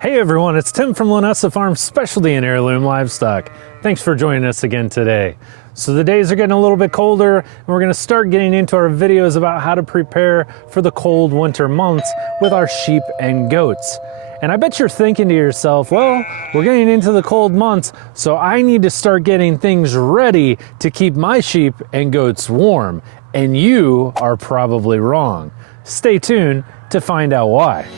Hey everyone, it's Tim from Linessa Farms Specialty and Heirloom Livestock. Thanks for joining us again today. So the days are getting a little bit colder and we're going to start getting into our videos about how to prepare for the cold winter months with our sheep and goats. And I bet you're thinking to yourself, well, we're getting into the cold months, so I need to start getting things ready to keep my sheep and goats warm. And you are probably wrong. Stay tuned to find out why.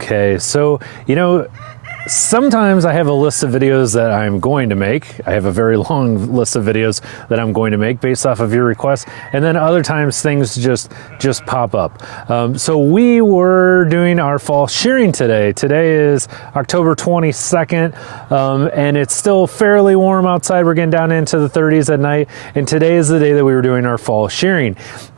Okay, so, sometimes I have a list of videos that I'm going to make. I have a very long list of videos that I'm going to make based off of your requests, and then other times things just pop up. So we were doing our fall shearing today. Today is October 22nd, and it's still fairly warm outside. We're getting down into the 30s at night, and today is the day that we were doing our fall shearing.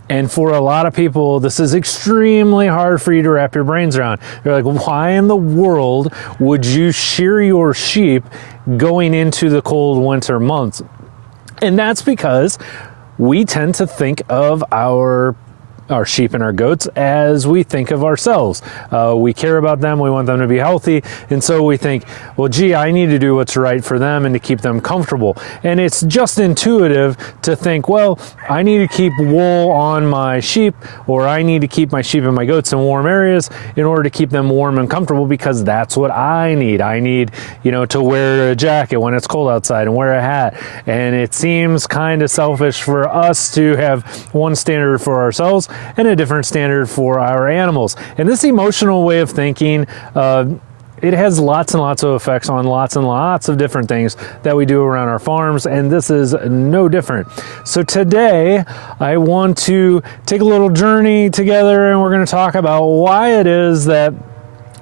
And for a lot of people, this is extremely hard for you to wrap your brains around. You're like, why in the world would you shear your sheep going into the cold winter months? And that's because we tend to think of our sheep and our goats as we think of ourselves. We care about them, we want them to be healthy, and so we think, well, gee, I need to do what's right for them and to keep them comfortable. And it's just intuitive to think, well, I need to keep wool on my sheep, or I need to keep my sheep and my goats in warm areas in order to keep them warm and comfortable, because that's what I need. I need, to wear a jacket when it's cold outside and wear a hat. And it seems kind of selfish for us to have one standard for ourselves and a different standard for our animals. And this emotional way of thinking, it has lots and lots of effects on lots and lots of different things that we do around our farms, and this is no different. So today, I want to take a little journey together, and we're going to talk about why it is that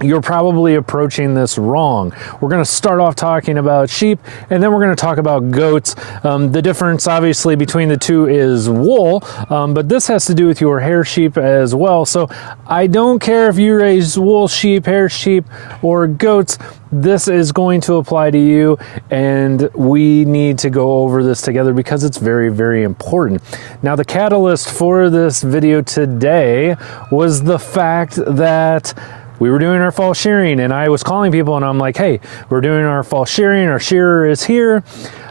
you're probably approaching this wrong. We're going to start off talking about sheep, and then we're going to talk about goats. The difference, obviously, between the two is wool, but this has to do with your hair sheep as well. So I don't care if you raise wool sheep, hair sheep, or goats. This is going to apply to you, and we need to go over this together because it's very, very important. Now, the catalyst for this video today was the fact that we were doing our fall shearing, and I was calling people and I'm like, hey, we're doing our fall shearing, our shearer is here.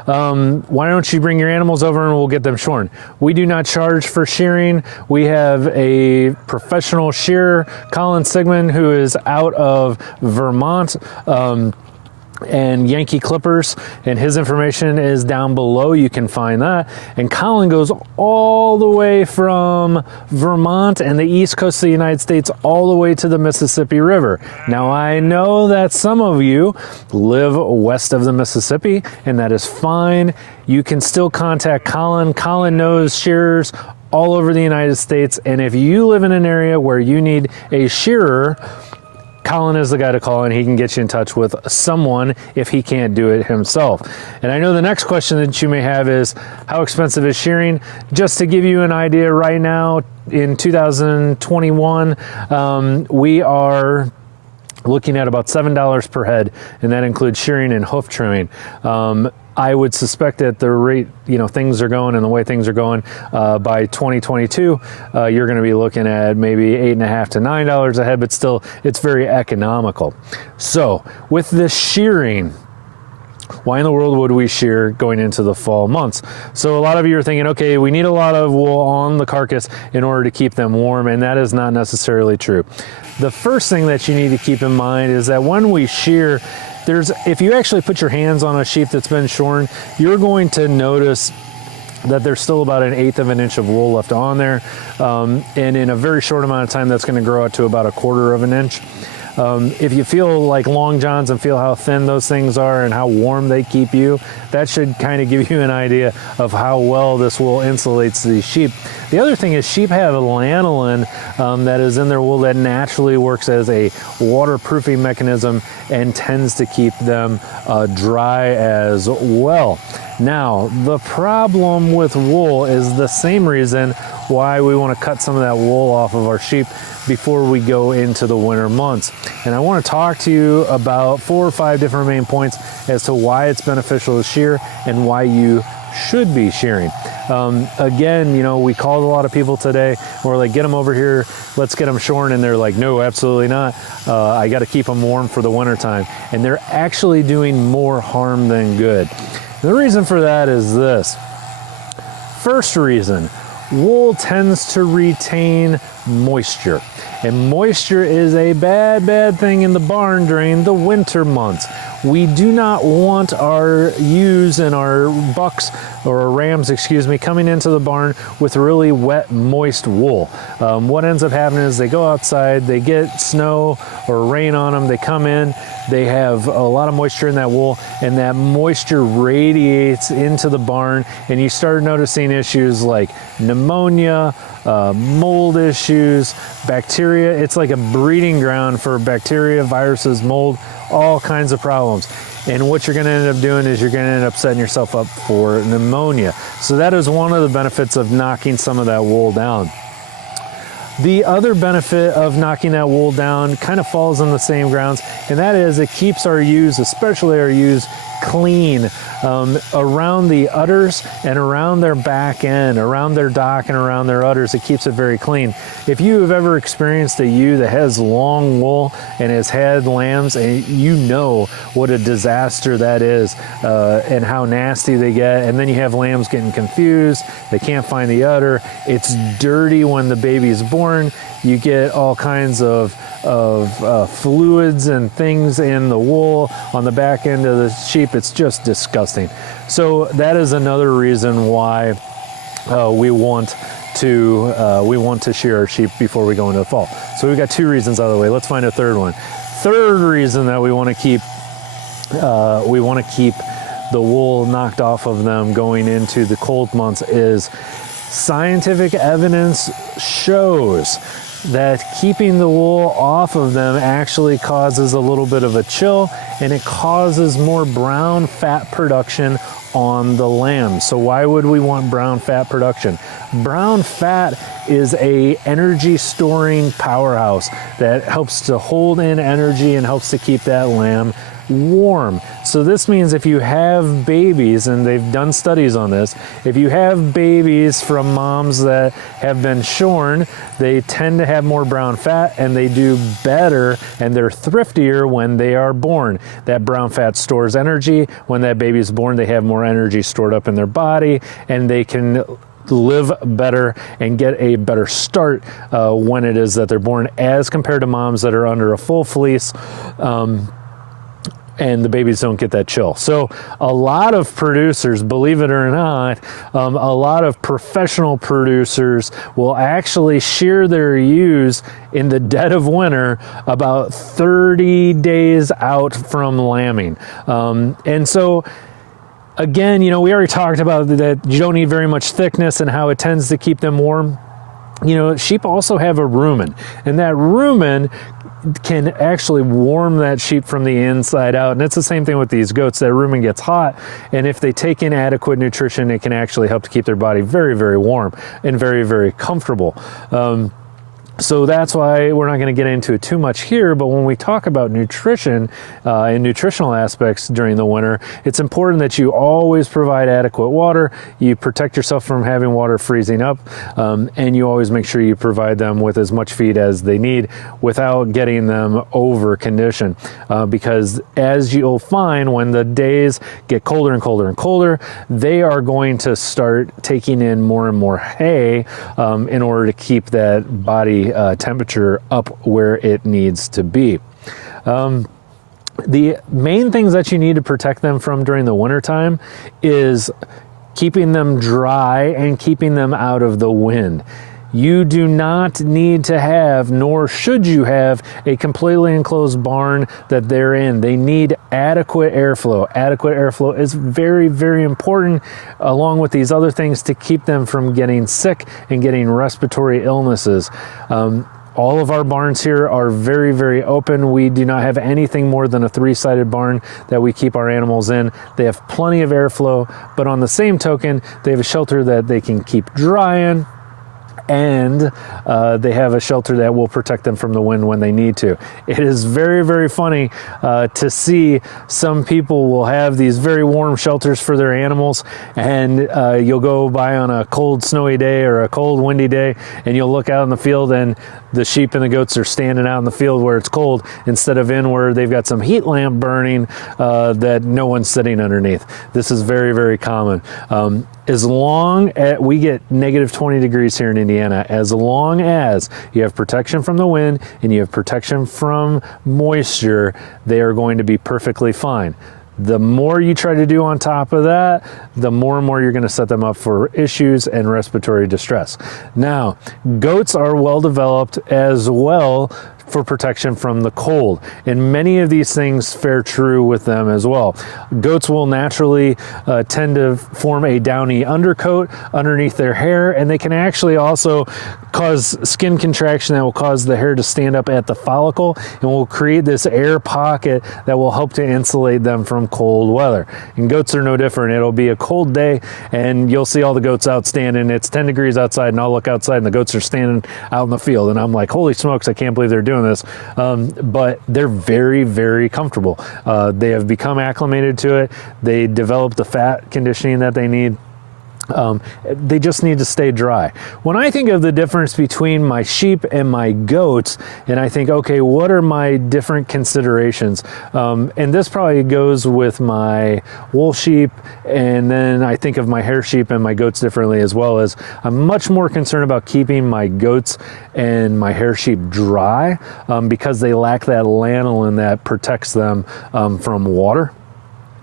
Why don't you bring your animals over and we'll get them shorn? We do not charge for shearing. We have a professional shearer, Colin Siegmund, who is out of Vermont, and Yankee clippers, and his information is down below. You can find that. And Colin goes all the way from Vermont and the east coast of the United States all the way to the Mississippi River. Now, I know that some of you live west of the Mississippi, and that is fine. You can still contact Colin. Colin knows shearers all over the United States, and if you live in an area where you need a shearer, Colin is the guy to call, and he can get you in touch with someone if he can't do it himself. And I know the next question that you may have is, how expensive is shearing? Just to give you an idea, right now in 2021, we are looking at about $7 per head, and that includes shearing and hoof trimming. I would suspect at the rate things are going and the way things are going, by 2022, you're going to be looking at maybe $8.50 to $9 a head, but still, it's very economical. So with this shearing, why in the world would we shear going into the fall months? So a lot of you are thinking, okay, we need a lot of wool on the carcass in order to keep them warm, and that is not necessarily true. The first thing that you need to keep in mind is that when we shear, if you actually put your hands on a sheep that's been shorn, you're going to notice that there's still about 1/8 of an inch of wool left on there. And in a very short amount of time, that's going to grow out to about 1/4 of an inch. If you feel like long johns and feel how thin those things are and how warm they keep you, that should kind of give you an idea of how well this wool insulates these sheep. The other thing is sheep have lanolin that is in their wool that naturally works as a waterproofing mechanism and tends to keep them dry as well. Now, the problem with wool is the same reason why we want to cut some of that wool off of our sheep before we go into the winter months. And I want to talk to you about 4 or 5 different main points as to why it's beneficial to shear and why you should be shearing. Again, you know, we called a lot of people today. We're like, get them over here, let's get them shorn. And they're like, no, absolutely not. I got to keep them warm for the winter time. And they're actually doing more harm than good. And the reason for that is this. First reason, wool tends to retain moisture. And moisture is a bad thing in the barn during the winter months. We do not want our ewes and our bucks, or our rams, excuse me, coming into the barn with really wet, moist wool. What ends up happening is they go outside, they get snow or rain on them, they come in, they have a lot of moisture in that wool, and that moisture radiates into the barn, and you start noticing issues like pneumonia, mold issues, bacteria. It's like a breeding ground for bacteria, viruses, mold, all kinds of problems. And what you're going to end up doing is you're going to end up setting yourself up for pneumonia. So that is one of the benefits of knocking some of that wool down. The other benefit of knocking that wool down kind of falls on the same grounds, and that is it keeps our ewes, especially our ewes, clean around the udders and around their back end, around their dock and around their udders. It keeps it very clean. If you have ever experienced a ewe that has long wool and has had lambs, and you know what a disaster that is and how nasty they get, and then you have lambs getting confused, they can't find the udder, it's dirty when the baby's born, you get all kinds of fluids and things in the wool on the back end of the sheep. It's just disgusting. So that is another reason why we want to shear our sheep before we go into the fall. So we've got 2 reasons out of the way. Let's find a third one. Third reason that we want to keep the wool knocked off of them going into the cold months is scientific evidence shows that keeping the wool off of them actually causes a little bit of a chill, and it causes more brown fat production on the lamb. So why would we want brown fat production? Brown fat is a energy storing powerhouse that helps to hold in energy and helps to keep that lamb warm. So this means if you have babies, and they've done studies on this, if you have babies from moms that have been shorn, they tend to have more brown fat, and they do better and they're thriftier when they are born. That brown fat stores energy. When that baby's born, they have more energy stored up in their body, and they can live better and get a better start when it is that they're born, as compared to moms that are under a full fleece and the babies don't get that chill. So a lot of producers, believe it or not, a lot of professional producers will actually shear their ewes in the dead of winter about 30 days out from lambing. And so again, you know, we already talked about that you don't need very much thickness and how it tends to keep them warm. You know, sheep also have a rumen, and that rumen can actually warm that sheep from the inside out. And it's the same thing with these goats. That rumen gets hot, and if they take in adequate nutrition, it can actually help to keep their body very, very warm and very, very comfortable. So that's why we're not going to get into it too much here, but when we talk about nutrition and nutritional aspects during the winter, it's important that you always provide adequate water, you protect yourself from having water freezing up, and you always make sure you provide them with as much feed as they need without getting them over conditioned. Because as you'll find, when the days get colder and colder and colder, they are going to start taking in more and more hay in order to keep that body temperature up where it needs to be. The main things that you need to protect them from during the wintertime is keeping them dry and keeping them out of the wind. You do not need to have, nor should you have, a completely enclosed barn that they're in. They need adequate airflow. Adequate airflow is very, very important, along with these other things, to keep them from getting sick and getting respiratory illnesses. All of our barns here are very, very open. We do not have anything more than a 3-sided barn that we keep our animals in. They have plenty of airflow, but on the same token, they have a shelter that they can keep dry in. and they have a shelter that will protect them from the wind when they need to. It is very, very funny to see some people will have these very warm shelters for their animals, and you'll go by on a cold, snowy day or a cold, windy day, and you'll look out in the field and the sheep and the goats are standing out in the field where it's cold instead of in where they've got some heat lamp burning that no one's sitting underneath. This is very, very common. As long as we get negative 20 degrees here in Indiana, as long as you have protection from the wind and you have protection from moisture, they are going to be perfectly fine. The more you try to do on top of that, the more and more you're going to set them up for issues and respiratory distress. Now, goats are well developed as well for protection from the cold, and many of these things fare true with them as well. Goats will naturally tend to form a downy undercoat underneath their hair, and they can actually also cause skin contraction that will cause the hair to stand up at the follicle and will create this air pocket that will help to insulate them from cold weather. And goats are no different. It'll be a cold day and you'll see all the goats out standing. It's 10 degrees outside and I'll look outside and the goats are standing out in the field, and I'm like, holy smokes, I can't believe they're doing this. But they're very, very comfortable. They have become acclimated to it. They develop the fat conditioning that they need. They just need to stay dry. When I think of the difference between my sheep and my goats, and I think, okay, what are my different considerations? And this probably goes with my wool sheep, and then I think of my hair sheep and my goats differently as well. As I'm much more concerned about keeping my goats and my hair sheep dry because they lack that lanolin that protects them from water.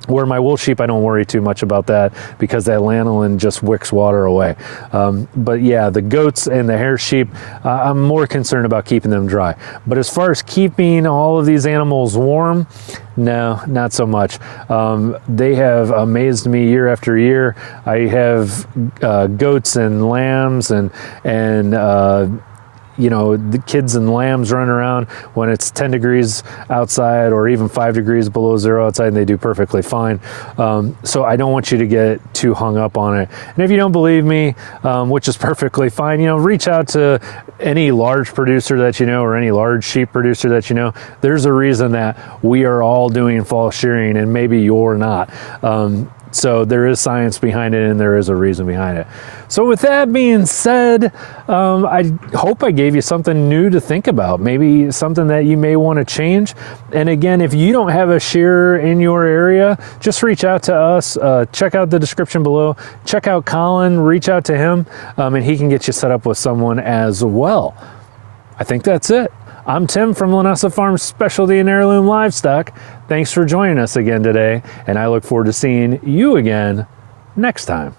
Where my wool sheep, I don't worry too much about that because that lanolin just wicks water away. But yeah, the goats and the hair sheep, I'm more concerned about keeping them dry. But as far as keeping all of these animals warm, no, not so much. They have amazed me year after year. I have goats and lambs and you know, the kids and lambs run around when it's 10 degrees outside or even 5 degrees below zero outside, and they do perfectly fine. So I don't want you to get too hung up on it. And if you don't believe me, which is perfectly fine, you know, reach out to any large producer that you know or any large sheep producer that you know. There's a reason that we are all doing fall shearing and maybe you're not. So there is science behind it and there is a reason behind it. So with that being said, I hope I gave you something new to think about, maybe something that you may want to change. And again, if you don't have a shearer in your area, just reach out to us. Check out the description below. Check out Colin, reach out to him, and he can get you set up with someone as well. I think that's it. I'm Tim from Linessa Farms Specialty and Heirloom Livestock. Thanks for joining us again today, and I look forward to seeing you again next time.